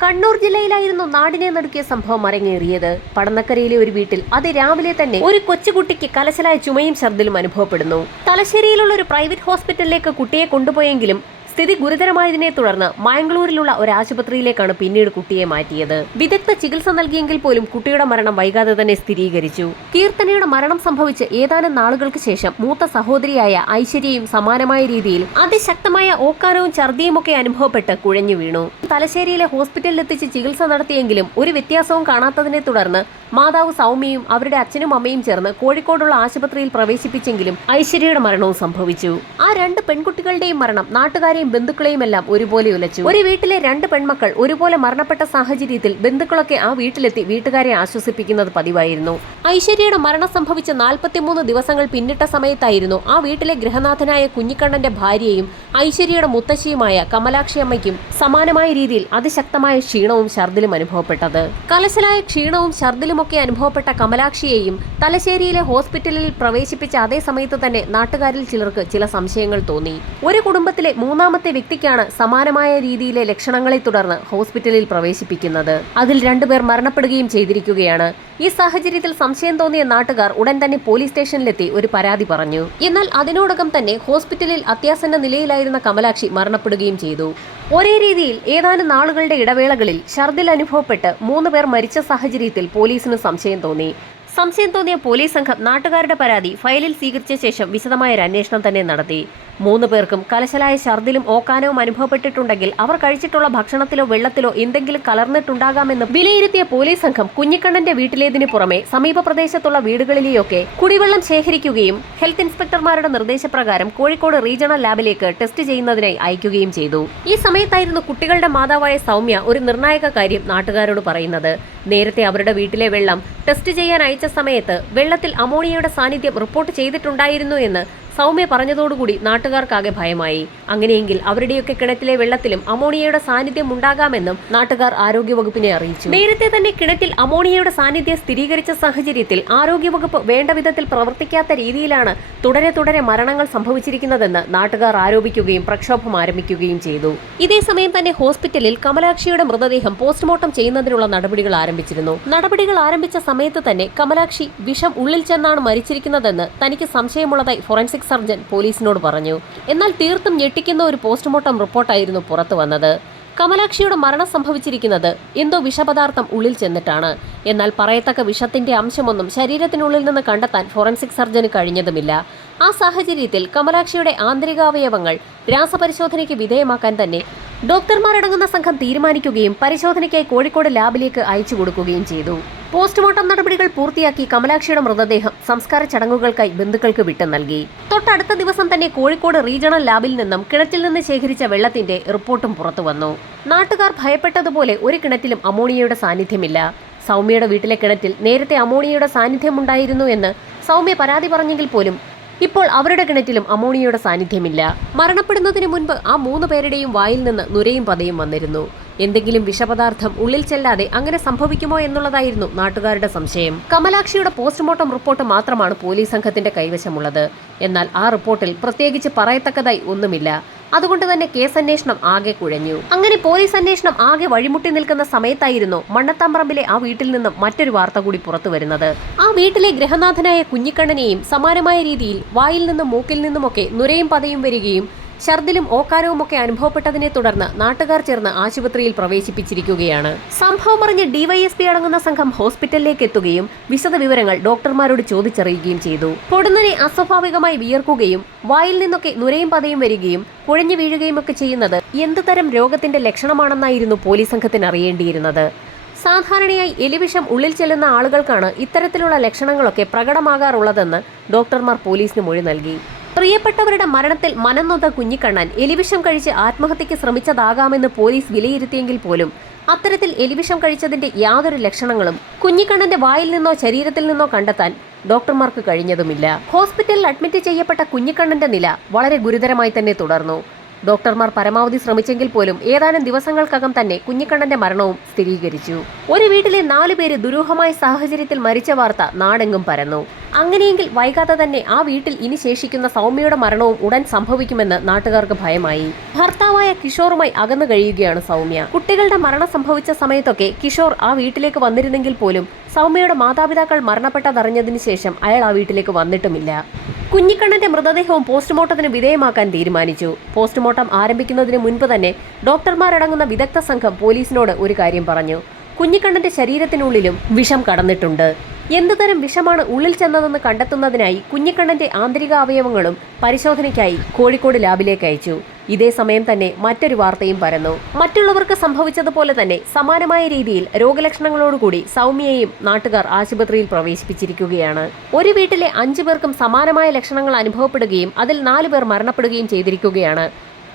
കണ്ണൂർ ജില്ലയിലായിരുന്നു നാടിനെ നടുക്കിയ സംഭവം അരങ്ങേറിയത്. പടന്നക്കരയിലെ ഒരു വീട്ടിൽ അതിരാവിലെ തന്നെ ഒരു കൊച്ചുകുട്ടിക്ക് കലശലായ ചുമയും ഛർദിലും അനുഭവപ്പെടുന്നു. തലശ്ശേരിയിലുള്ള ഒരു പ്രൈവറ്റ് ഹോസ്പിറ്റലിലേക്ക് കുട്ടിയെ കൊണ്ടുപോയെങ്കിലും സ്ഥിതി ഗുരുതരമായതിനെ തുടർന്ന് മാംഗ്ലൂരിലുള്ള ഒരു ആശുപത്രിയിലേക്കാണ് പിന്നീട് കുട്ടിയെ മാറ്റിയത്. വിദഗ്ധ ചികിത്സ നൽകിയെങ്കിൽ പോലും കുട്ടിയുടെ മരണം വൈകാതെ തന്നെ സ്ഥിരീകരിച്ചു. കീർത്തനയുടെ മരണം സംഭവിച്ച് ഏതാനും നാളുകൾക്ക് ശേഷം മൂത്ത സഹോദരിയായ ഐശ്വര്യയും സമാനമായ രീതിയിൽ അതിശക്തമായ ഓക്കാനവും ഛർദിയും ഒക്കെ അനുഭവപ്പെട്ട് കുഴഞ്ഞു വീണു. തലശ്ശേരിയിലെ ഹോസ്പിറ്റലിലെത്തിച്ച് ചികിത്സ നടത്തിയെങ്കിലും ഒരു വ്യത്യാസവും കാണാത്തതിനെ തുടർന്ന് മാതാവ് സൗമ്യയും അവരുടെ അച്ഛനും അമ്മയും ചേർന്ന് കോഴിക്കോടുള്ള ആശുപത്രിയിൽ പ്രവേശിപ്പിച്ചെങ്കിലും ഐശ്വര്യയുടെ മരണവും സംഭവിച്ചു. ആ രണ്ട് പെൺകുട്ടികളുടെയും മരണം നാട്ടുകാരെയും ബന്ധുക്കളെയും എല്ലാം ഒരുപോലെ ഉലച്ചു. ഒരു വീട്ടിലെ രണ്ട് പെൺമക്കൾ ഒരുപോലെ മരണപ്പെട്ട സാഹചര്യത്തിൽ ബന്ധുക്കളൊക്കെ ആ വീട്ടിലെത്തി വീട്ടുകാരെ ആശ്വസിപ്പിക്കുന്നത് പതിവായിരുന്നു. ഐശ്വര്യയുടെ മരണം സംഭവിച്ച നാൽപ്പത്തിമൂന്ന് ദിവസങ്ങൾ പിന്നിട്ട സമയത്തായിരുന്നു ആ വീട്ടിലെ ഗൃഹനാഥനായ കുഞ്ഞിക്കണ്ണന്റെ ഭാര്യയും ഐശ്വര്യയുടെ മുത്തശ്ശിയുമായ കമലാക്ഷി അമ്മയ്ക്കും സമാനമായ രീതിയിൽ അതിശക്തമായ ക്ഷീണവും ഛർദിലും അനുഭവപ്പെട്ടത്. കലശലായ ക്ഷീണവും ഛർദിലുമൊക്കെ അനുഭവപ്പെട്ട കമലാക്ഷിയെയും തലശ്ശേരിയിലെ ഹോസ്പിറ്റലിൽ പ്രവേശിപ്പിച്ച അതേ സമയത്ത് തന്നെ നാട്ടുകാരിൽ ചിലർക്ക് ചില സംശയങ്ങൾ തോന്നി. ഒരു കുടുംബത്തിലെ മൂന്നാമത്തെ വ്യക്തിക്കാണ് സമാനമായ രീതിയിലെ ലക്ഷണങ്ങളെ തുടർന്ന് ഹോസ്പിറ്റലിൽ പ്രവേശിപ്പിക്കുന്നത്. അതിൽ രണ്ടുപേർ മരണപ്പെടുകയും ചെയ്തിരിക്കുകയാണ്. ഈ സാഹചര്യത്തിൽ സംശയം തോന്നിയ നാട്ടുകാർ ഉടൻ തന്നെ പോലീസ് സ്റ്റേഷനിലെത്തി ഒരു പരാതി പറഞ്ഞു. എന്നാൽ അതിനോടകം തന്നെ ഹോസ്പിറ്റലിൽ അത്യാസന്ന നിലയിലായിരുന്ന കമലാക്ഷി മരണപ്പെടുകയും ചെയ്തു. ഒരേ രീതിയിൽ ഏതാനും നാളുകളുടെ ഇടവേളകളിൽ ഛർദിൽ അനുഭവപ്പെട്ട് മൂന്ന് പേർ മരിച്ച സാഹചര്യത്തിൽ പോലീസിന് സംശയം തോന്നി. സംശയം തോന്നിയ പോലീസ് സംഘം നാട്ടുകാരുടെ പരാതി ഫയലിൽ സ്വീകരിച്ച ശേഷം വിശദമായ ഒരു അന്വേഷണം തന്നെ നടത്തി. മൂന്ന് പേർക്കും കലശലായ ഛർദിലും ഓക്കാനവും അനുഭവപ്പെട്ടിട്ടുണ്ടെങ്കിൽ അവർ കഴിച്ചിട്ടുള്ള ഭക്ഷണത്തിലോ വെള്ളത്തിലോ എന്തെങ്കിലും കലർന്നിട്ടുണ്ടാകാമെന്ന് വിലയിരുത്തിയ പോലീസ് സംഘം കുഞ്ഞിക്കണ്ണന്റെ വീട്ടിലേതിന് പുറമെ സമീപ പ്രദേശത്തുള്ള വീടുകളിലെയൊക്കെ കുടിവെള്ളം ശേഖരിക്കുകയും ഹെൽത്ത് ഇൻസ്പെക്ടർമാരുടെ നിർദ്ദേശപ്രകാരം കോഴിക്കോട് റീജിയണൽ ലാബിലേക്ക് ടെസ്റ്റ് ചെയ്യുന്നതിനായി അയക്കുകയും ചെയ്തു. ഈ സമയത്തായിരുന്നു കുട്ടികളുടെ മാതാവായ സൗമ്യ ഒരു നിർണായക കാര്യം നാട്ടുകാരോട് പറയുന്നത്. നേരത്തെ അവരുടെ വീട്ടിലെ വെള്ളം ടെസ്റ്റ് ചെയ്യാൻ അയച്ച സമയത്ത് വെള്ളത്തിൽ അമോണിയയുടെ സാന്നിധ്യം റിപ്പോർട്ട് ചെയ്തിട്ടുണ്ടായിരുന്നു എന്ന് സൗമ്യ പറഞ്ഞതോടുകൂടി നാട്ടുകാർക്കാകെ ഭയമായി. അങ്ങനെയെങ്കിൽ അവരുടെയൊക്കെ കിണറ്റിലെ വെള്ളത്തിലും അമോണിയയുടെ സാന്നിധ്യം ഉണ്ടാകാമെന്നും നാട്ടുകാർ ആരോഗ്യവകുപ്പിനെ അറിയിച്ചു. നേരത്തെ തന്നെ കിണറ്റിൽ അമോണിയയുടെ സാന്നിധ്യം സ്ഥിരീകരിച്ച സാഹചര്യത്തിൽ ആരോഗ്യവകുപ്പ് വേണ്ട വിധത്തിൽ പ്രവർത്തിക്കാത്ത രീതിയിലാണ് തുടരെ തുടരെ മരണങ്ങൾ സംഭവിച്ചിരിക്കുന്നതെന്ന് നാട്ടുകാർ ആരോപിക്കുകയും പ്രക്ഷോഭം ആരംഭിക്കുകയും ചെയ്തു. ഇതേസമയം തന്നെ ഹോസ്പിറ്റലിൽ കമലാക്ഷിയുടെ മൃതദേഹം പോസ്റ്റ്മോർട്ടം ചെയ്യുന്നതിനുള്ള നടപടികൾ ആരംഭിച്ചിരുന്നു. നടപടികൾ ആരംഭിച്ച സമയത്ത് തന്നെ കമലാക്ഷി വിഷം ഉള്ളിൽ ചെന്നാണ് മരിച്ചിരിക്കുന്നതെന്ന് തനിക്ക് സംശയമുള്ളതായി ഫോറൻസിക് സർജൻ പോലീസിനോട് പറഞ്ഞു. എന്നാൽ തീർത്തും ഞെട്ടിക്കുന്ന ഒരു പോസ്റ്റ്മോർട്ടം റിപ്പോർട്ടായിരുന്നു പുറത്തു വന്നത്. കമലാക്ഷിയുടെ മരണം സംഭവിച്ചിരിക്കുന്നത് എന്തോ വിഷപദാർത്ഥം ഉള്ളിൽ ചെന്നിട്ടാണ്. എന്നാൽ പറയത്തക്ക വിഷത്തിന്റെ അംശമൊന്നും ശരീരത്തിനുള്ളിൽ നിന്ന് കണ്ടെത്താൻ ഫോറൻസിക് സർജന് കഴിഞ്ഞതുമില്ല. ആ സാഹചര്യത്തിൽ കമലാക്ഷിയുടെ ആന്തരികാവയവങ്ങൾ രാസപരിശോധനയ്ക്ക് വിധേയമാക്കാൻ തന്നെ ഡോക്ടർമാരടങ്ങുന്ന സംഘം തീരുമാനിക്കുകയും പരിശോധനയ്ക്കായി കോഴിക്കോട് ലാബിലേക്ക് അയച്ചു കൊടുക്കുകയും ചെയ്തു. പോസ്റ്റ്മോർട്ടം നടപടികൾ പൂർത്തിയാക്കി കമലാക്ഷിയുടെ മൃതദേഹം സംസ്കാര ചടങ്ങുകൾക്കായി ബന്ധുക്കൾക്ക് വിട്ടു നൽകി. തൊട്ടടുത്ത ദിവസം തന്നെ കോഴിക്കോട് റീജിയണൽ ലാബിൽ നിന്നും കിണറ്റിൽ നിന്ന് ശേഖരിച്ച വെള്ളത്തിന്റെ റിപ്പോർട്ടും പുറത്തുവന്നു നാട്ടുകാർ ഭയപ്പെട്ടതുപോലെ ഒരു കിണറ്റിലും അമോണിയയുടെ സാന്നിധ്യമില്ല. സൗമ്യയുടെ വീട്ടിലെ കിണറ്റിൽ നേരത്തെ അമോണിയയുടെ സാന്നിധ്യമുണ്ടായിരുന്നു എന്ന് സൗമ്യ പരാതി പറഞ്ഞെങ്കിൽ പോലും ഇപ്പോൾ അവരുടെ കിണറ്റിലും അമോണിയയുടെ സാന്നിധ്യമില്ല. മരണപ്പെടുന്നതിന് മുൻപ് ആ മൂന്ന് പേരുടെയും വായിൽ നിന്ന് നുരയും പതയും വന്നിരുന്നു. എന്തെങ്കിലും വിഷപദാർത്ഥം ഉള്ളിൽ ചെല്ലാതെ അങ്ങനെ സംഭവിക്കുമോ എന്നുള്ളതായിരുന്നു നാട്ടുകാരുടെ സംശയം. കമലാക്ഷിയുടെ പോസ്റ്റ്മോർട്ടം റിപ്പോർട്ട് മാത്രമാണ് പോലീസ് സംഘത്തിന്റെ കൈവശമുള്ളത്. എന്നാൽ ആ റിപ്പോർട്ടിൽ പ്രത്യേകിച്ച് പറയത്തക്കതായി ഒന്നുമില്ല. അതുകൊണ്ട് തന്നെ കേസ് അന്വേഷണം ആകെ കുഴഞ്ഞു. അങ്ങനെ പോലീസ് അന്വേഷണം ആകെ വഴിമുട്ടി നിൽക്കുന്ന സമയത്തായിരുന്നു മണ്ണത്താമ്പറമ്പിലെ ആ വീട്ടിൽ നിന്നും മറ്റൊരു വാർത്ത കൂടി പുറത്തു വരുന്നത്. ആ വീട്ടിലെ ഗ്രഹനാഥനായ കുഞ്ഞിക്കണ്ണനെയും സമാനമായ രീതിയിൽ വായിൽ നിന്നും മൂക്കിൽ നിന്നുമൊക്കെ നുരയും പതയും വരികയും ഛർദിലും ഒക്കെ അനുഭവപ്പെട്ടതിനെ തുടർന്ന് നാട്ടുകാർ ചേർന്ന് ആശുപത്രിയിൽ പ്രവേശിപ്പിച്ചിരിക്കുകയാണ്. സംഭവം അറിഞ്ഞ് ഡിവൈഎസ്പി അടങ്ങുന്ന സംഘം ഹോസ്പിറ്റലിലേക്ക് എത്തുകയും വിശദവിവരങ്ങൾ ഡോക്ടർമാരോട് ചോദിച്ചറിയുകയും ചെയ്തു. പൊടുന്നനെ അസ്വാഭാവികമായി വിയർക്കുകയും വായിൽ നിന്നൊക്കെ നുരയും പതയും വരികയും കുഴഞ്ഞു വീഴുകയും ഒക്കെ ചെയ്യുന്നത് എന്ത് തരം രോഗത്തിന്റെ ലക്ഷണമാണെന്നായിരുന്നു പോലീസ് സംഘത്തിന് അറിയേണ്ടിയിരുന്നത്. സാധാരണയായി എലിവിഷം ഉള്ളിൽ ചെല്ലുന്ന ആളുകൾക്കാണ് ഇത്തരത്തിലുള്ള ലക്ഷണങ്ങളൊക്കെ പ്രകടമാകാറുള്ളതെന്ന് ഡോക്ടർമാർ പോലീസിന് മൊഴി നൽകി. പ്രിയപ്പെട്ടവരുടെ മരണത്തിൽ മനംനൊന്ന കുഞ്ഞിക്കണ്ണൻ എലിവിഷം കഴിച്ച് ആത്മഹത്യക്ക് ശ്രമിച്ചതാകാമെന്ന് പോലീസ് വിലയിരുത്തിയെങ്കിൽ പോലും അത്തരത്തിൽ എലിവിഷം കഴിച്ചതിന്റെ യാതൊരു ലക്ഷണങ്ങളും കുഞ്ഞിക്കണ്ണന്റെ വായിൽ നിന്നോ ശരീരത്തിൽ നിന്നോ കണ്ടെത്താൻ ഡോക്ടർമാർക്ക് കഴിഞ്ഞതുമില്ല. ഹോസ്പിറ്റലിൽ അഡ്മിറ്റ് ചെയ്യപ്പെട്ട കുഞ്ഞിക്കണ്ണന്റെ നില വളരെ ഗുരുതരമായി തന്നെ തുടർന്നു. ഡോക്ടർമാർ പരമാവധി ശ്രമിച്ചെങ്കിൽ പോലും ഏതാനും ദിവസങ്ങൾക്കകം തന്നെ കുഞ്ഞിക്കണ്ണന്റെ മരണവും സ്ഥിരീകരിച്ചു. ഒരു വീട്ടിലെ നാലുപേര് ദുരൂഹമായ സാഹചര്യത്തിൽ മരിച്ച വാർത്ത നാടെങ്ങും പരന്നു. അങ്ങനെയെങ്കിൽ വൈകാതെ തന്നെ ആ വീട്ടിൽ ഇനി ശേഷിക്കുന്ന സൗമ്യയുടെ മരണവും ഉടൻ സംഭവിക്കുമെന്ന് നാട്ടുകാർക്ക് ഭയമായി. ഭർത്താവായ കിഷോറുമായി അകന്നു കഴിയുകയാണ് സൗമ്യ. കുട്ടികളുടെ മരണം സംഭവിച്ച സമയത്തൊക്കെ കിഷോർ ആ വീട്ടിലേക്ക് വന്നിരുന്നെങ്കിൽ പോലും സൗമ്യയുടെ മാതാപിതാക്കൾ മരണപ്പെട്ടതറിഞ്ഞതിന് ശേഷം അയാൾ ആ വീട്ടിലേക്ക് വന്നിട്ടുമില്ല. കുഞ്ഞിക്കണ്ണന്റെ മൃതദേഹവും പോസ്റ്റ്മോർട്ടത്തിന് വിധേയമാക്കാൻ തീരുമാനിച്ചു. പോസ്റ്റ്മോർട്ടം ആരംഭിക്കുന്നതിന് മുൻപ് തന്നെ ഡോക്ടർമാരടങ്ങുന്ന വിദഗ്ധ സംഘം പോലീസിനോട് ഒരു കാര്യം പറഞ്ഞു. കുഞ്ഞിക്കണ്ണന്റെ ശരീരത്തിനുള്ളിലും വിഷം കടന്നിട്ടുണ്ട്. എന്തുതരം വിഷമാണ് ഉള്ളിൽ ചെന്നതെന്ന് കണ്ടെത്തുന്നതിനായി കുഞ്ഞിക്കണ്ണന്റെ ആന്തരിക അവയവങ്ങളും പരിശോധനയ്ക്കായി കോഴിക്കോട് ലാബിലേക്ക് അയച്ചു. ഇതേ സമയം തന്നെ മറ്റൊരു വാർത്തയും പരന്നു. മറ്റുള്ളവർക്ക് സംഭവിച്ചതുപോലെ തന്നെ സമാനമായ രീതിയിൽ രോഗലക്ഷണങ്ങളോടുകൂടി സൗമ്യയെയും നാട്ടുകാർ ആശുപത്രിയിൽ പ്രവേശിപ്പിച്ചിരിക്കുകയാണ്. ഒരു വീട്ടിലെ അഞ്ചു പേർക്കും സമാനമായ ലക്ഷണങ്ങൾ അനുഭവപ്പെടുകയും അതിൽ നാലു പേർ മരണപ്പെടുകയും ചെയ്തിരിക്കുകയാണ്.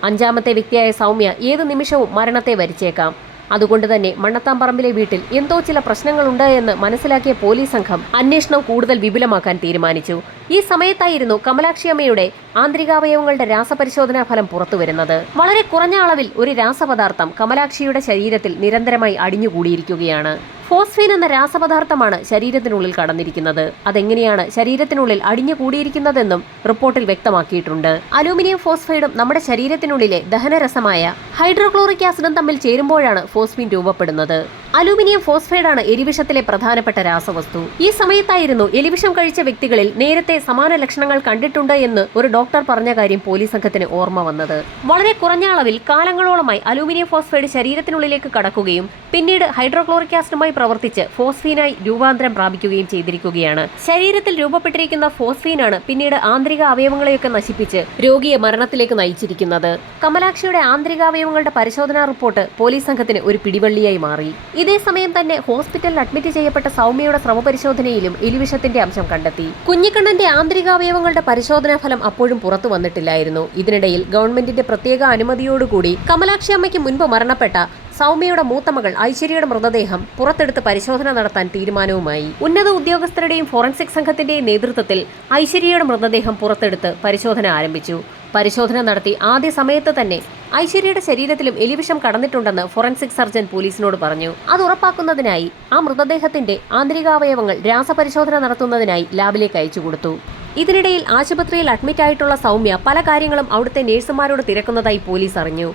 അഞ്ചാമത്തെ വ്യക്തിയായ സൗമ്യ ഏതു നിമിഷവും മരണത്തെ വരിച്ചേക്കാം. അതുകൊണ്ട് തന്നെ മണ്ണത്താംപറമ്പിലെ വീട്ടിൽ എന്തോ ചില പ്രശ്നങ്ങളുണ്ട് എന്ന് മനസ്സിലാക്കിയ പോലീസ് സംഘം അന്വേഷണം കൂടുതൽ വിപുലമാക്കാൻ തീരുമാനിച്ചു. ഈ സമയത്തായിരുന്നു കമലാക്ഷി അമ്മയുടെ ആന്തരികാവയവങ്ങളുടെ രാസപരിശോധനാ ഫലം പുറത്തുവരുന്നത്. വളരെ കുറഞ്ഞ അളവിൽ ഒരു രാസപദാർത്ഥം കമലാക്ഷിയുടെ ശരീരത്തിൽ നിരന്തരമായി അടിഞ്ഞുകൂടിയിരിക്കുകയാണ്. ഫോസ്ഫീൻ എന്ന രാസപദാർത്ഥമാണ് ശരീരത്തിനുള്ളിൽ കടന്നിരിക്കുന്നത്. അതെങ്ങനെയാണ് ശരീരത്തിനുള്ളിൽ അടിഞ്ഞു കൂടിയിരിക്കുന്നതെന്നും റിപ്പോർട്ടിൽ വ്യക്തമാക്കിയിട്ടുണ്ട്. അലൂമിനിയം ഫോസ്ഫൈഡും നമ്മുടെ ശരീരത്തിനുള്ളിലെ ദഹനരസമായ ഹൈഡ്രോക്ലോറിക് ആസിഡും തമ്മിൽ ചേരുമ്പോഴാണ് ഫോസ്ഫീൻ രൂപപ്പെടുന്നത്. അലൂമിനിയം ഫോസ്ഫൈഡാണ് എലിവിഷത്തിലെ പ്രധാനപ്പെട്ട രാസവസ്തു. ഈ സമയത്തായിരുന്നു എലിവിഷം കഴിച്ച വ്യക്തികളിൽ നേരത്തെ സമാന ലക്ഷണങ്ങൾ കണ്ടിട്ടുണ്ട് എന്ന് ഒരു ഡോക്ടർ പറഞ്ഞ കാര്യം പോലീസ് സംഘത്തിന് ഓർമ്മ വന്നത്. വളരെ കുറഞ്ഞ അളവിൽ കാലങ്ങളോളമായി അലൂമിനിയം ഫോസ്ഫൈഡ് ശരീരത്തിനുള്ളിലേക്ക് കടക്കുകയും പിന്നീട് ഹൈഡ്രോക്ലോറിക് ആസിഡുമായി പ്രവർത്തിച്ച് ഫോസ്ഫീനായി രൂപാന്തരം പ്രാപിക്കുകയും ചെയ്തിരിക്കുകയാണ്. ശരീരത്തിൽ രൂപപ്പെട്ടിരിക്കുന്ന ഫോസ്ഫീനാണ് പിന്നീട് ആന്തരിക അവയവങ്ങളെയൊക്കെ നശിപ്പിച്ച് രോഗിയെ മരണത്തിലേക്ക് നയിച്ചിരിക്കുന്നത്. കമലാക്ഷിയുടെ ആന്തരികാവയവങ്ങളുടെ പരിശോധനാ റിപ്പോർട്ട് പോലീസ് സംഘത്തിന് ഒരു പിടിവള്ളിയായി മാറി. ഇതേ സമയം തന്നെ ഹോസ്പിറ്റലിൽ അഡ്മിറ്റ് ചെയ്യപ്പെട്ട സൗമ്യയുടെ സ്രവപരിശോധനയിലും എലിവിഷത്തിന്റെ അംശം കണ്ടെത്തി. കുഞ്ഞിക്കണ്ണന്റെ ആന്തരികാവയവങ്ങളുടെ പരിശോധനാ ഫലം അപ്പോഴും പുറത്തു വന്നിട്ടില്ലായിരുന്നു. ഇതിനിടയിൽ ഗവൺമെന്റിന്റെ പ്രത്യേക അനുമതിയോടുകൂടി കമലാക്ഷി അമ്മയ്ക്ക് മുൻപ് മരണപ്പെട്ട സൗമ്യയുടെ മൂത്ത മകൾ ഐശ്വര്യയുടെ മൃതദേഹം പുറത്തെടുത്ത് പരിശോധന നടത്താൻ തീരുമാനവുമായി. ഉന്നത ഉദ്യോഗസ്ഥരുടെയും ഫോറൻസിക് സംഘത്തിന്റെയും നേതൃത്വത്തിൽ ഐശ്വര്യയുടെ മൃതദേഹം പുറത്തെടുത്ത് പരിശോധന ആരംഭിച്ചു. പരിശോധന നടത്തി. ആദ്യ സമയത്ത് തന്നെ ഐശ്വര്യയുടെ ശരീരത്തിലും എലിവിഷം കടന്നിട്ടുണ്ടെന്ന് ഫോറൻസിക് സർജൻ പോലീസിനോട് പറഞ്ഞു. അത് ഉറപ്പാക്കുന്നതിനായി ആ മൃതദേഹത്തിന്റെ ആന്തരികാവയവങ്ങൾ രാസപരിശോധന നടത്തുന്നതിനായി ലാബിലേക്ക് അയച്ചു കൊടുത്തു. ഇതിനിടയിൽ ആശുപത്രിയിൽ അഡ്മിറ്റ് ആയിട്ടുള്ള സൗമ്യ പല കാര്യങ്ങളും അവിടുത്തെ നഴ്സുമാരോട് തിരക്കുന്നതായി പോലീസ് അറിഞ്ഞു.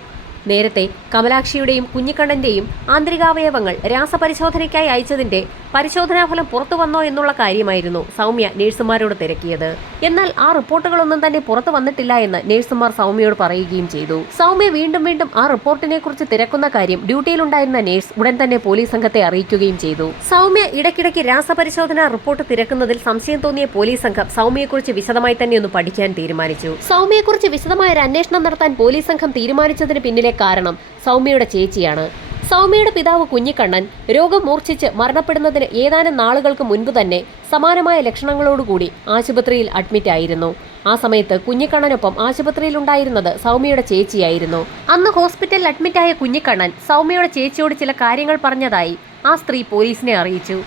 നേരത്തെ കമലാക്ഷിയുടെയും കുഞ്ഞിക്കണ്ണന്റെയും ആന്തരികാവയവങ്ങൾ രാസപരിശോധനയ്ക്കായി അയച്ചതിന്റെ പരിശോധനാഫലം പുറത്തു വന്നോ എന്നുള്ള കാര്യമായിരുന്നു സൗമ്യ നഴ്സുമാരോട് തിരക്കിയത്. എന്നാൽ ആ റിപ്പോർട്ടുകളൊന്നും തന്നെ പുറത്തു വന്നിട്ടില്ല എന്ന് നഴ്സുമാർ സൗമ്യയോട് പറയുകയും ചെയ്തു. സൗമ്യ വീണ്ടും വീണ്ടും ആ റിപ്പോർട്ടിനെ കുറിച്ച് തിരക്കുന്ന കാര്യം ഡ്യൂട്ടിയിലുണ്ടായിരുന്ന നഴ്സ് ഉടൻ തന്നെ പോലീസ് സംഘത്തെ അറിയിക്കുകയും ചെയ്തു. സൗമ്യ ഇടയ്ക്കിടയ്ക്ക് രാസപരിശോധനാ റിപ്പോർട്ട് തിരക്കുന്നതിൽ സംശയം തോന്നിയ പോലീസ് സംഘം സൗമ്യയെക്കുറിച്ച് വിശദമായി തന്നെ ഒന്ന് പഠിക്കാൻ തീരുമാനിച്ചു. സൗമ്യയെക്കുറിച്ച് വിശദമായ ഒരു അന്വേഷണം നടത്താൻ പോലീസ് സംഘം തീരുമാനിച്ചതിന് പിന്നിലെ കാരണം സൗമ്യയുടെ ചേച്ചിയാണ്. സൗമ്യയുടെ പിതാവ് കുഞ്ഞിക്കണ്ണൻ രോഗം മൂർച്ഛിച്ച് മരണപ്പെടുന്നതിന് ഏതാനും നാളുകൾക്ക് മുൻപ് തന്നെ സമാനമായ ലക്ഷണങ്ങളോടുകൂടി ആശുപത്രിയിൽ അഡ്മിറ്റ് ആയിരുന്നു. ആ സമയത്ത് കുഞ്ഞിക്കണ്ണനൊപ്പം ആശുപത്രിയിൽ ഉണ്ടായിരുന്നത് സൗമ്യയുടെ ചേച്ചിയായിരുന്നു. അന്ന് ഹോസ്പിറ്റലിൽ അഡ്മിറ്റായ കുഞ്ഞിക്കണ്ണൻ സൗമ്യയുടെ ചേച്ചിയോട് ചില കാര്യങ്ങൾ പറഞ്ഞതായി ആ സ്ത്രീ പോലീസിനെ അറിയിച്ചു.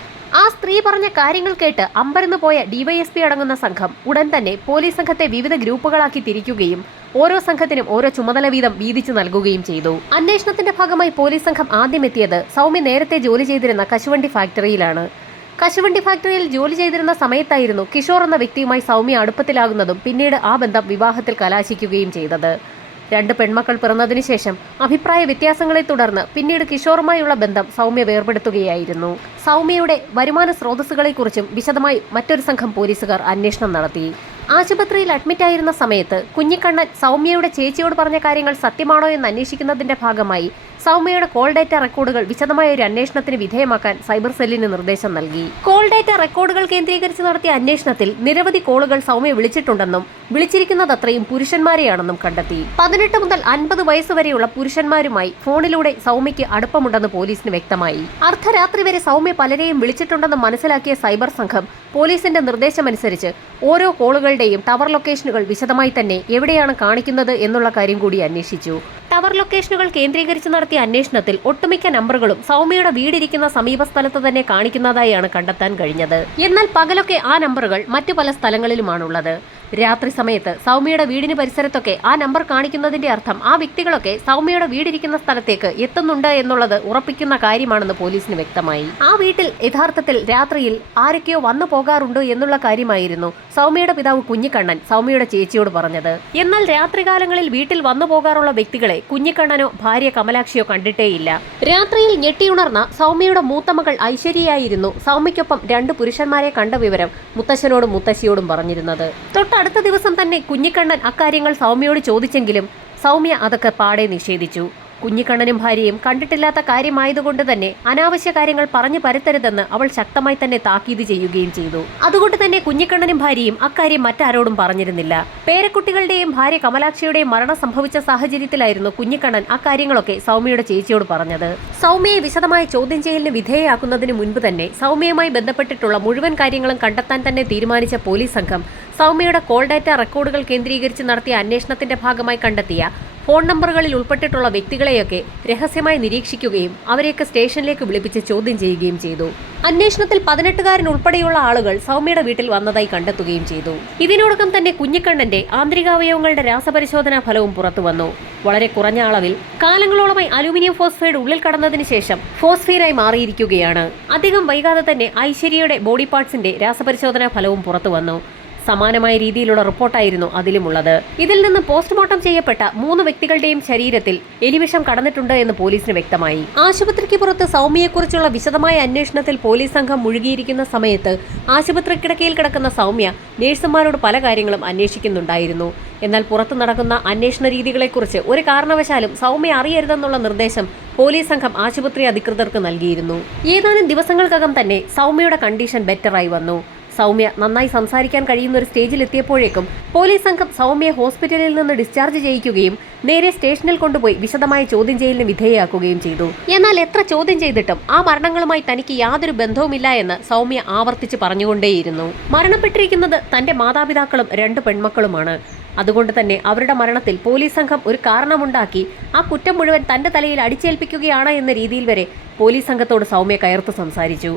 ആ സ്ത്രീ പറഞ്ഞ കാര്യങ്ങൾ കേട്ട് അമ്പരന്ന് പോയ ഡിവൈഎസ്പി അടങ്ങുന്ന സംഘം ഉടൻ തന്നെ പോലീസ് സംഘത്തെ വിവിധ ഗ്രൂപ്പുകളാക്കി തിരിക്കുകയും ഓരോ സംഘത്തിനും ഓരോ ചുമതല വീതം വീതിച്ചു നൽകുകയും ചെയ്തു. അന്വേഷണത്തിന്റെ ഭാഗമായി പോലീസ് സംഘം ആദ്യം എത്തിയത് സൗമ്യ നേരത്തെ ജോലി ചെയ്തിരുന്ന കശുവണ്ടി ഫാക്ടറിയിലാണ്. കശുവണ്ടി ഫാക്ടറിയിൽ ജോലി ചെയ്തിരുന്ന സമയത്തായിരുന്നു കിഷോർ എന്ന വ്യക്തിയുമായി സൗമ്യ അടുപ്പത്തിലാകുന്നതും പിന്നീട് ആ ബന്ധം വിവാഹത്തിൽ കലാശിക്കുകയും ചെയ്തത്. രണ്ട് പെൺമക്കൾ പിറന്നതിനു ശേഷം അഭിപ്രായ വ്യത്യാസങ്ങളെ തുടർന്ന് പിന്നീട് കിഷോറുമായുള്ള ബന്ധം സൗമ്യ വേർപെടുത്തുകയായിരുന്നു. സൗമ്യയുടെ വരുമാന സ്രോതസ്സുകളെക്കുറിച്ചും വിശദമായി മറ്റൊരു സംഘം പോലീസുകാർ അന്വേഷണം നടത്തി. ആശുപത്രിയിൽ അഡ്മിറ്റായിരുന്ന സമയത്ത് കുഞ്ഞിക്കണ്ണൻ സൗമ്യയുടെ ചേച്ചിയോട് പറഞ്ഞ കാര്യങ്ങൾ സത്യമാണോ എന്ന് അന്വേഷിക്കുന്നതിന്റെ ഭാഗമായി സൗമ്യയുടെ കോൾ ഡേറ്റ റെക്കോർഡുകൾ വിശദമായ ഒരു അന്വേഷണത്തിന് വിധേയമാക്കാൻ സൈബർ സെല്ലിന് നിർദ്ദേശം നൽകി. കോൾ ഡേറ്റ റെക്കോർഡുകൾ കേന്ദ്രീകരിച്ച് നടത്തിയ അന്വേഷണത്തിൽ നിരവധി കോളുകൾ സൗമ്യ വിളിച്ചിട്ടുണ്ടെന്നും വിളിച്ചിരിക്കുന്നത് അത്രയും പുരുഷന്മാരെയാണെന്നും കണ്ടെത്തി. പതിനെട്ട് മുതൽ അൻപത് വയസ്സ് വരെയുള്ള പുരുഷന്മാരുമായി ഫോണിലൂടെ സൗമ്യയ്ക്ക് അടുപ്പമുണ്ടെന്ന് പോലീസിന് വ്യക്തമായി. അർദ്ധരാത്രി വരെ സൗമ്യ പലരെയും വിളിച്ചിട്ടുണ്ടെന്ന് മനസ്സിലാക്കിയ സൈബർ സംഘം പോലീസിന്റെ നിർദ്ദേശമനുസരിച്ച് ഓരോ കോളുകളുടെയും ടവർ ലൊക്കേഷനുകൾ വിശദമായി തന്നെ എവിടെയാണ് കാണിക്കുന്നത് എന്നുള്ള കാര്യം കൂടി അന്വേഷിച്ചു. ടവർ ലൊക്കേഷനുകൾ കേന്ദ്രീകരിച്ച് നടത്തിയ അന്വേഷണത്തിൽ ഒട്ടുമിക്ക നമ്പറുകളും സൗമ്യയുടെ വീടിരിക്കുന്ന സമീപ സ്ഥലത്ത് തന്നെ കാണിക്കുന്നതായാണ് കണ്ടെത്താൻ കഴിഞ്ഞത്. എന്നാൽ പകലൊക്കെ ആ നമ്പറുകൾ മറ്റു പല സ്ഥലങ്ങളിലുമാണുള്ളത്. രാത്രി സമയത്ത് സൗമ്യയുടെ വീടിന് പരിസരത്തൊക്കെ ആ നമ്പർ കാണിക്കുന്നതിന്റെ അർത്ഥം ആ വ്യക്തികളൊക്കെ സൗമ്യയുടെ വീടിരിക്കുന്ന സ്ഥലത്തേക്ക് എത്തുന്നുണ്ട് എന്നുള്ളത് ഉറപ്പിക്കുന്ന കാര്യമാണെന്ന് പോലീസിന് വ്യക്തമായി. ആ വീട്ടിൽ യഥാർത്ഥത്തിൽ രാത്രിയിൽ ആരൊക്കെയോ വന്നു പോകാറുണ്ട് എന്നുള്ള കാര്യമായിരുന്നു സൗമ്യയുടെ പിതാവ് കുഞ്ഞിക്കണ്ണൻ സൗമ്യയുടെ ചേച്ചിയോട് പറഞ്ഞത്. എന്നാൽ രാത്രികാലങ്ങളിൽ വീട്ടിൽ വന്നു പോകാറുള്ള വ്യക്തികളെ കുഞ്ഞിക്കണ്ണനോ ഭാര്യ കമലാക്ഷിയോ കണ്ടിട്ടേയില്ല. രാത്രിയിൽ ഞെട്ടിയുണർന്ന സൗമ്യയുടെ മൂത്ത മകൾ ഐശ്വര്യയായിരുന്നു സൗമ്യയ്ക്കൊപ്പം രണ്ട് പുരുഷന്മാരെ കണ്ട വിവരം മുത്തശ്ശനോടും മുത്തശ്ശിയോടും പറഞ്ഞിരുന്നത്. തൊട്ടടുത്ത ദിവസം തന്നെ കുഞ്ഞിക്കണ്ണൻ അക്കാര്യങ്ങൾ സൗമ്യയോട് ചോദിച്ചെങ്കിലും സൗമ്യ അതൊക്കെ പാടെ നിഷേധിച്ചു. കുഞ്ഞിക്കണ്ണനും ഭാര്യയും കണ്ടിട്ടില്ലാത്ത കാര്യമായതുകൊണ്ട് തന്നെ അനാവശ്യ കാര്യങ്ങൾ പറഞ്ഞു പരത്തരുതെന്ന് അവൾ ശക്തമായി തന്നെ താക്കീത് ചെയ്യുകയും ചെയ്തു. അതുകൊണ്ട് തന്നെ കുഞ്ഞിക്കണ്ണനും ഭാര്യയും അക്കാര്യം മറ്റാരോടും പറഞ്ഞിരുന്നില്ല. പേരക്കുട്ടികളുടെയും ഭാര്യ കമലാക്ഷിയുടെയും മരണം സംഭവിച്ച സാഹചര്യത്തിലായിരുന്നു കുഞ്ഞിക്കണ്ണൻ അക്കാര്യങ്ങളൊക്കെ സൗമ്യയുടെ ചേച്ചിയോട് പറഞ്ഞത്. സൗമ്യയെ വിശദമായ ചോദ്യം ചെയ്യലിന് വിധേയയാക്കുന്നതിന് മുൻപ് തന്നെ സൗമ്യയുമായി ബന്ധപ്പെട്ടിട്ടുള്ള മുഴുവൻ കാര്യങ്ങളും കണ്ടെത്താൻ തന്നെ തീരുമാനിച്ച പോലീസ് സംഘം സൗമ്യയുടെ കോൾ ഡാറ്റ റെക്കോർഡുകൾ കേന്ദ്രീകരിച്ച് നടത്തിയ അന്വേഷണത്തിന്റെ ഭാഗമായി കണ്ടെത്തിയ ഫോൺ നമ്പറുകളിൽ ഉൾപ്പെട്ടിട്ടുള്ള വ്യക്തികളെയൊക്കെ രഹസ്യമായി നിരീക്ഷിക്കുകയും അവരെയൊക്കെ സ്റ്റേഷനിലേക്ക് വിളിപ്പിച്ച് ചോദ്യം ചെയ്യുകയും ചെയ്തു. അന്വേഷണത്തിൽ പതിനെട്ടുകാരൻ ഉൾപ്പെടെയുള്ള ആളുകൾ സൗമ്യയുടെ വീട്ടിൽ വന്നതായി കണ്ടെത്തുകയും ചെയ്തു. ഇതിനോടകം തന്നെ കുഞ്ഞിക്കണ്ണന്റെ ആന്തരികാവയവങ്ങളുടെ രാസപരിശോധനാ ഫലവും പുറത്തു വന്നു. വളരെ കുറഞ്ഞ അളവിൽ കാലങ്ങളോളമായി അലുമിനിയം ഫോസ്ഫൈഡ് ഉള്ളിൽ കടന്നതിന് ശേഷം ഫോസ്ഫീനായി മാറിയിരിക്കുകയാണ്. അധികം വൈകാതെ തന്നെ ഐശ്വര്യയുടെ ബോഡി പാർട്സിന്റെ രാസപരിശോധനാ ഫലവും പുറത്തു വന്നു. സമാനമായ രീതിയിലുള്ള റിപ്പോർട്ടായിരുന്നു അതിലുമുള്ളത്. ഇതിൽ നിന്ന് പോസ്റ്റ്മോർട്ടം ചെയ്യപ്പെട്ട മൂന്ന് വ്യക്തികളുടെയും ശരീരത്തിൽ എലിവിഷം കടന്നിട്ടുണ്ട് എന്ന് പോലീസിന് വ്യക്തമായി. ആശുപത്രിക്ക് പുറത്ത് സൗമ്യയെക്കുറിച്ചുള്ള വിശദമായ അന്വേഷണത്തിൽ പോലീസ് സംഘം മുഴുകിയിരിക്കുന്ന സമയത്ത് ആശുപത്രി കിടക്കയിൽ കിടക്കുന്ന സൗമ്യ നേഴ്സുമാരോട് പല കാര്യങ്ങളും അന്വേഷിക്കുന്നുണ്ടായിരുന്നു. എന്നാൽ പുറത്തു നടക്കുന്ന അന്വേഷണ രീതികളെക്കുറിച്ച് ഒരു കാരണവശാലും സൗമ്യ അറിയരുതെന്നുള്ള നിർദ്ദേശം പോലീസ് സംഘം ആശുപത്രി അധികൃതർക്ക് നൽകിയിരുന്നു. ഏതാനും ദിവസങ്ങൾക്കകം തന്നെ സൗമ്യയുടെ കണ്ടീഷൻ ബെറ്ററായി വന്നു. സൗമ്യ നന്നായി സംസാരിക്കാൻ കഴിയുന്ന ഒരു സ്റ്റേജിൽ എത്തിയപ്പോഴേക്കും പോലീസ് സംഘം സൗമ്യയെ ഹോസ്പിറ്റലിൽ നിന്ന് ഡിസ്ചാർജ് ചെയ്യിക്കുകയും നേരെ സ്റ്റേഷനിൽ കൊണ്ടുപോയി വിശദമായ ചോദ്യം ചെയ്യലിന് വിധേയയാക്കുകയും ചെയ്തു. എന്നാൽ എത്ര ചോദ്യം ചെയ്തിട്ടും ആ മരണങ്ങളുമായി തനിക്ക് യാതൊരു ബന്ധവുമില്ല എന്ന് സൗമ്യ ആവർത്തിച്ച് പറഞ്ഞുകൊണ്ടേയിരുന്നു. മരണപ്പെട്ടിരിക്കുന്നത് തന്റെ മാതാപിതാക്കളും രണ്ട് പെൺമക്കളുമാണ്. അതുകൊണ്ട് തന്നെ അവരുടെ മരണത്തിൽ പോലീസ് സംഘം ഒരു കാരണമുണ്ടാക്കി ആ കുറ്റം മുഴുവൻ തന്റെ തലയിൽ അടിച്ചേൽപ്പിക്കുകയാണ് എന്ന രീതിയിൽ വരെ പോലീസ് സംഘത്തോട് സൗമ്യ കയർത്ത് സംസാരിച്ചു.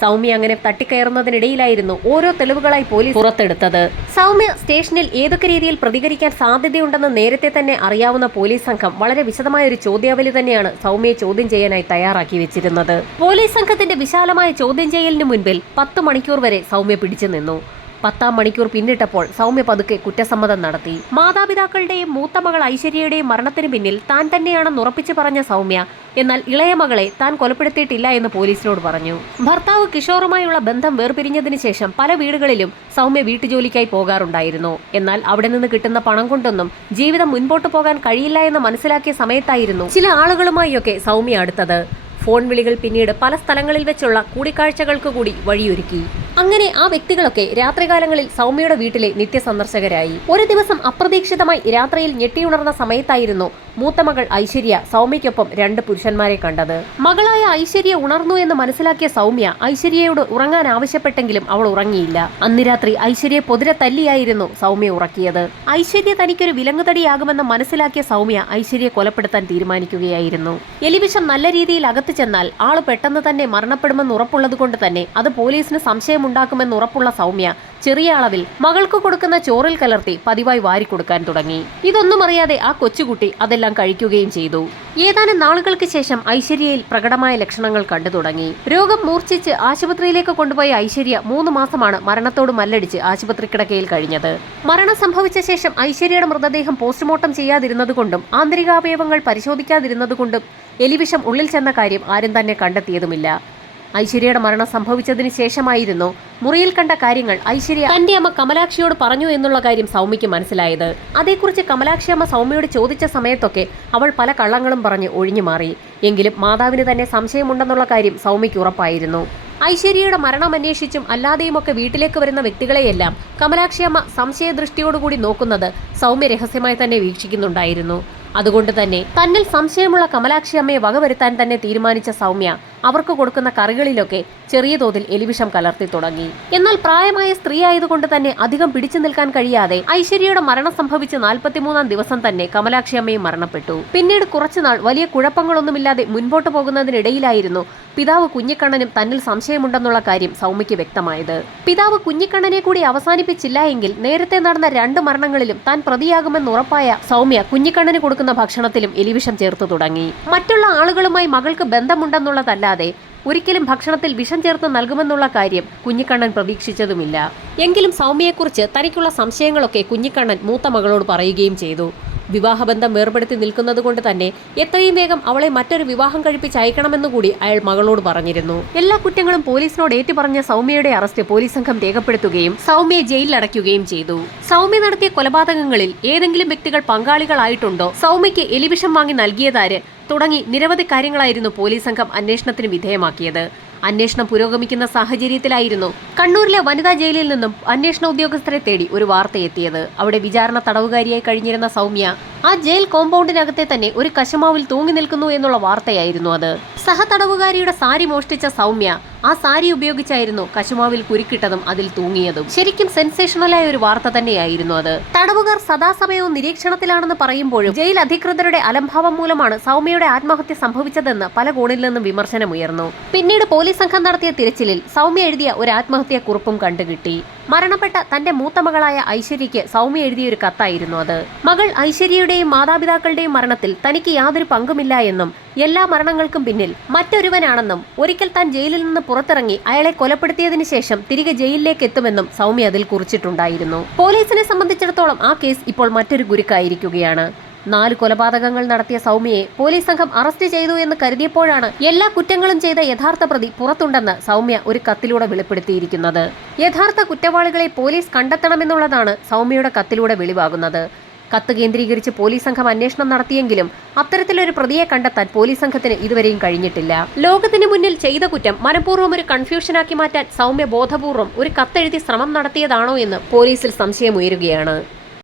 സൗമ്യ അങ്ങനെ തട്ടിക്കയറുന്നതിനിടയിലായിരുന്നു ഓരോ തെളിവുകളായി പോലീസ് പുറത്തെടുത്തത്. സൗമ്യ സ്റ്റേഷനിൽ ഏതൊക്കെ രീതിയിൽ പ്രതികരിക്കാൻ സാധ്യതയുണ്ടെന്ന് നേരത്തെ തന്നെ അറിയാവുന്ന പോലീസ് സംഘം വളരെ വിശദമായ ഒരു ചോദ്യാവലി തന്നെയാണ് സൗമ്യയെ ചോദ്യം ചെയ്യാനായി തയ്യാറാക്കി വെച്ചിരുന്നത്. പോലീസ് സംഘത്തിന്റെ വിശാലമായ ചോദ്യം ചെയ്യലിന് മുൻപിൽ പത്ത് മണിക്കൂർ വരെ സൗമ്യ പിടിച്ചു നിന്നു. പത്താം മണിക്കൂർ പിന്നിട്ടപ്പോൾ സൗമ്യ പതുക്കെ കുറ്റസമ്മതം നടത്തി. മാതാപിതാക്കളുടെയും മൂത്ത മകൾ ഐശ്വര്യയുടെയും മരണത്തിന് പിന്നിൽ താൻ തന്നെയാണെന്ന് ഉറപ്പിച്ചു പറഞ്ഞ സൗമ്യ എന്നാൽ ഇളയ മകളെ താൻ കൊലപ്പെടുത്തിയിട്ടില്ല എന്ന് പോലീസിനോട് പറഞ്ഞു. ഭർത്താവ് കിഷോറുമായുള്ള ബന്ധം വേർപിരിഞ്ഞതിന് ശേഷം പല വീടുകളിലും സൗമ്യ വീട്ടുജോലിക്കായി പോകാറുണ്ടായിരുന്നു. എന്നാൽ അവിടെ നിന്ന് കിട്ടുന്ന പണം കൊണ്ടൊന്നും ജീവിതം മുൻപോട്ട് പോകാൻ കഴിയില്ല എന്ന് മനസ്സിലാക്കിയ സമയത്തായിരുന്നു ചില ആളുകളുമായൊക്കെ സൗമ്യ അടുത്തത്. ഫോൺ വിളികൾ പിന്നീട് പല സ്ഥലങ്ങളിൽ വെച്ചുള്ള കൂടിക്കാഴ്ചകൾക്ക് കൂടി വഴിയൊരുക്കി. അങ്ങനെ ആ വ്യക്തികളൊക്കെ രാത്രികാലങ്ങളിൽ സൗമ്യയുടെ വീട്ടിലെ നിത്യസന്ദർശകരായി. ഒരു ദിവസം അപ്രതീക്ഷിതമായി രാത്രിയിൽ ഞെട്ടിയുണർന്ന സമയത്തായിരുന്നു മൂത്ത മകൾ ഐശ്വര്യ സൗമ്യയ്ക്കൊപ്പം രണ്ട് പുരുഷന്മാരെ കണ്ടത്. മകളായ ഐശ്വര്യ ഉണർന്നു എന്ന് മനസ്സിലാക്കിയ സൗമ്യ ഐശ്വര്യയോട് ഉറങ്ങാൻ ആവശ്യപ്പെട്ടെങ്കിലും അവൾ ഉറങ്ങിയില്ല. അന്ന് രാത്രി ഐശ്വര്യയെ പൊതിരെ തല്ലിയായിരുന്നു സൗമ്യ ഉറക്കിയത്. ഐശ്വര്യ തനിക്കൊരു വിലങ്ങുതടിയാകുമെന്ന് മനസ്സിലാക്കിയ സൗമ്യ ഐശ്വര്യയെ കൊലപ്പെടുത്താൻ തീരുമാനിക്കുകയായിരുന്നു. എലിവിഷം നല്ല രീതിയിൽ അകത്തു ചെന്നാൽ ആൾ പെട്ടെന്ന് തന്നെ മരണപ്പെടുമെന്ന് ഉറപ്പുള്ളത് കൊണ്ട് തന്നെ അത് പോലീസിന് സംശയമുണ്ടാക്കുമെന്ന് ഉറപ്പുള്ള സൗമ്യ ചെറിയ അളവിൽ മകൾക്ക് കൊടുക്കുന്ന ചോറിൽ കലർത്തി പതിവായി വാരി കൊടുക്കാൻ തുടങ്ങി. ഇതൊന്നും അറിയാതെ ആ കൊച്ചുകുട്ടി അതെല്ലാം കഴിക്കുകയും ചെയ്തു. ഏതാനും നാളുകൾക്ക് ശേഷം ഐശ്വര്യയിൽ പ്രകടമായ ലക്ഷണങ്ങൾ കണ്ടു തുടങ്ങി. രോഗം മൂർച്ഛിച്ച് ആശുപത്രിയിലേക്ക് കൊണ്ടുപോയ ഐശ്വര്യ മൂന്ന് മാസമാണ് മരണത്തോട് മല്ലടിച്ച് ആശുപത്രി കിടക്കയിൽ കഴിഞ്ഞത്. മരണം സംഭവിച്ച ശേഷം ഐശ്വര്യയുടെ മൃതദേഹം പോസ്റ്റ്മോർട്ടം ചെയ്യാതിരുന്നതുകൊണ്ടും ആന്തരികാവയവങ്ങൾ പരിശോധിക്കാതിരുന്നതുകൊണ്ടും എലിവിഷം ഉള്ളിൽ ചെന്ന കാര്യം ആരും തന്നെ കണ്ടെത്തിയതുമില്ല. ഐശ്വര്യയുടെ മരണം സംഭവിച്ചതിന് ശേഷമായിരുന്നു മുറിയിൽ കണ്ട കാര്യങ്ങൾ ഐശ്വര്യ തന്റെ അമ്മ കമലാക്ഷിയോട് പറഞ്ഞു എന്നുള്ള കാര്യം സൗമ്യയ്ക്ക് മനസ്സിലായത്. അതേക്കുറിച്ച് കമലാക്ഷി അമ്മ സൗമ്യയോട് ചോദിച്ച സമയത്തൊക്കെ അവൾ പല കള്ളങ്ങളും പറഞ്ഞ് ഒഴിഞ്ഞു മാറി. എങ്കിലും മാതാവിന് തന്നെ സംശയമുണ്ടെന്നുള്ള കാര്യം സൗമ്യയ്ക്ക് ഉറപ്പായിരുന്നു. ഐശ്വര്യയുടെ മരണം അന്വേഷിച്ചും അല്ലാതെയുമൊക്കെ വീട്ടിലേക്ക് വരുന്ന വ്യക്തികളെയെല്ലാം കമലാക്ഷിയമ്മ സംശയദൃഷ്ടിയോടുകൂടി നോക്കുന്നത് സൗമ്യ രഹസ്യമായി തന്നെ വീക്ഷിക്കുന്നുണ്ടായിരുന്നു. അതുകൊണ്ട് തന്നെ തന്നിൽ സംശയമുള്ള കമലാക്ഷി അമ്മയെ വകവരുത്താൻ തന്നെ തീരുമാനിച്ച സൗമ്യ അവർക്ക് കൊടുക്കുന്ന കറികളിലൊക്കെ ചെറിയ തോതിൽ എലിവിഷം കലർത്തി തുടങ്ങി. എന്നാൽ പ്രായമായ സ്ത്രീ ആയതുകൊണ്ട് തന്നെ അധികം പിടിച്ചു നിൽക്കാൻ കഴിയാതെ ഐശ്വര്യയുടെ മരണം സംഭവിച്ച നാൽപ്പത്തിമൂന്നാം ദിവസം തന്നെ കമലാക്ഷി അമ്മയും മരണപ്പെട്ടു. പിന്നീട് കുറച്ചുനാൾ വലിയ കുഴപ്പങ്ങളൊന്നുമില്ലാതെ മുൻപോട്ട് പോകുന്നതിനിടയിലായിരുന്നു പിതാവ് കുഞ്ഞിക്കണ്ണനും തന്നിൽ സംശയമുണ്ടെന്നുള്ള കാര്യം സൗമ്യയ്ക്ക് വ്യക്തമായത്. പിതാവ് കുഞ്ഞിക്കണ്ണനെ കൂടി അവസാനിപ്പിച്ചില്ല എങ്കിൽ നേരത്തെ നടന്ന രണ്ട് മരണങ്ങളിലും താൻ പ്രതിയാകുമെന്ന് ഉറപ്പായ സൗമ്യ കുഞ്ഞിക്കണ്ണന് കൊടുക്കുന്ന ഭക്ഷണത്തിലും എലിവിഷം ചേർത്തു തുടങ്ങി. മറ്റുള്ള ആളുകളുമായി മകൾക്ക് ബന്ധമുണ്ടെന്നുള്ളതല്ലാതെ ഒരിക്കലും ഭക്ഷണത്തിൽ വിഷം ചേർത്ത് നൽകുമെന്നുള്ള കാര്യം കുഞ്ഞിക്കണ്ണൻ പ്രതീക്ഷിച്ചതുമില്ല. എങ്കിലും സൗമ്യയെക്കുറിച്ച് തനിക്കുള്ള സംശയങ്ങളൊക്കെ കുഞ്ഞിക്കണ്ണൻ മൂത്ത മകളോട് പറയുകയും ചെയ്തു. വിവാഹബന്ധം വേർപെടുത്തി നിൽക്കുന്നത് കൊണ്ട് തന്നെ എത്രയും വേഗം അവളെ മറ്റൊരു വിവാഹം കഴിപ്പിച്ച് അയക്കണമെന്നുകൂടി അയാൾ മകളോട് പറഞ്ഞിരുന്നു. എല്ലാ കുറ്റങ്ങളും പോലീസിനോട് ഏറ്റുപറഞ്ഞ സൗമ്യയുടെ അറസ്റ്റ് പോലീസ് സംഘം രേഖപ്പെടുത്തുകയും സൗമ്യയെ ജയിലിലടയ്ക്കുകയും ചെയ്തു. സൗമ്യ നടത്തിയ കൊലപാതകങ്ങളിൽ ഏതെങ്കിലും വ്യക്തികൾ പങ്കാളികളായിട്ടുണ്ടോ? സൗമ്യയ്ക്ക് എലിവിഷം വാങ്ങി നൽകിയതാര്? തുടങ്ങി നിരവധി കാര്യങ്ങളായിരുന്നു പോലീസ് സംഘം അന്വേഷണത്തിന് വിധേയമാക്കിയത്. അന്വേഷണം പുരോഗമിക്കുന്ന സാഹചര്യത്തിലായിരുന്നു കണ്ണൂരിലെ വനിതാ ജയിലിൽ നിന്നും അന്വേഷണ ഉദ്യോഗസ്ഥരെ തേടി ഒരു വാർത്തയെത്തിയത് അവിടെ വിചാരണ തടവുകാരിയായി കഴിഞ്ഞിരുന്ന സൗമ്യ ആ ജയിൽ കോമ്പൗണ്ടിനകത്തെ തന്നെ ഒരു കശമാവിൽ തൂങ്ങി നിൽക്കുന്നു എന്നുള്ള വാർത്തയായിരുന്നു അത്. സഹതടവുകാരിയുടെ സാരി മോഷ്ടിച്ച സൗമ്യ ആ സാരി ഉപയോഗിച്ചായിരുന്നു കശുമാവിൽ കുരുക്കിട്ടതും അതിൽ തൂങ്ങിയതും. ശരിക്കും സെൻസേഷണലായ ഒരു വാർത്ത തന്നെയായിരുന്നു അത്. തടവുകാർ സദാസമയവും നിരീക്ഷണത്തിലാണെന്ന് പറയുമ്പോഴും ജയിൽ അധികൃതരുടെ അലംഭാവം മൂലമാണ് സൗമ്യയുടെ ആത്മഹത്യ സംഭവിച്ചതെന്ന് പല കോണിൽ നിന്നും വിമർശനമുയർന്നു. പിന്നീട് പോലീസ് സംഘം നടത്തിയ തിരച്ചിലിൽ സൗമ്യ എഴുതിയ ഒരു ആത്മഹത്യാ കുറിപ്പും കണ്ടുകിട്ടി. മരണപ്പെട്ട തന്റെ മൂത്ത മകളായ ഐശ്വര്യയ്ക്ക് സൗമ്യ എഴുതിയൊരു കത്തായിരുന്നു അത്. മകൾ ഐശ്വര്യയുടെയും മാതാപിതാക്കളുടെയും മരണത്തിൽ തനിക്ക് യാതൊരു പങ്കുമില്ല എന്നും എല്ലാ മരണങ്ങൾക്കും പിന്നിൽ മറ്റൊരുവനാണെന്നും ഒരിക്കൽ താൻ ജയിലിൽ നിന്ന് പുറത്തിറങ്ങി അയാളെ കൊലപ്പെടുത്തിയതിന് ശേഷം തിരികെ ജയിലിലേക്ക് എത്തുമെന്നും സൗമ്യ അതിൽ കുറിച്ചിട്ടുണ്ടായിരുന്നു. പോലീസിനെ സംബന്ധിച്ചിടത്തോളം ആ കേസ് ഇപ്പോൾ മറ്റൊരു ഗുരുക്കായിരിക്കുകയാണ്. നാല് കൊലപാതകങ്ങൾ നടത്തിയ സൗമ്യയെ പോലീസ് സംഘം അറസ്റ്റ് ചെയ്തു എന്ന് കരുതിയപ്പോഴാണ് എല്ലാ കുറ്റങ്ങളും ചെയ്ത യഥാർത്ഥ പ്രതി പുറത്തുണ്ടെന്ന് സൗമ്യ ഒരു കത്തിലൂടെ വെളിപ്പെടുത്തിയിരിക്കുന്നത്. യഥാർത്ഥ കുറ്റവാളികളെ പോലീസ് കണ്ടെത്തണമെന്നുള്ളതാണ് സൗമ്യയുടെ കത്തിലൂടെ വെളിവാകുന്നത്. കത്ത് കേന്ദ്രീകരിച്ച് പോലീസ് സംഘം അന്വേഷണം നടത്തിയെങ്കിലും അത്തരത്തിലൊരു പ്രതിയെ കണ്ടെത്താൻ പോലീസ് സംഘത്തിന് ഇതുവരെയും കഴിഞ്ഞിട്ടില്ല. ലോകത്തിന് മുന്നിൽ ചെയ്ത കുറ്റം മനഃപൂർവം ഒരു കൺഫ്യൂഷനാക്കി മാറ്റാൻ സൗമ്യ ബോധപൂർവം ഒരു കത്തെഴുതി ശ്രമം നടത്തിയതാണോ എന്ന് പോലീസിൽ സംശയമുയരുകയാണ്.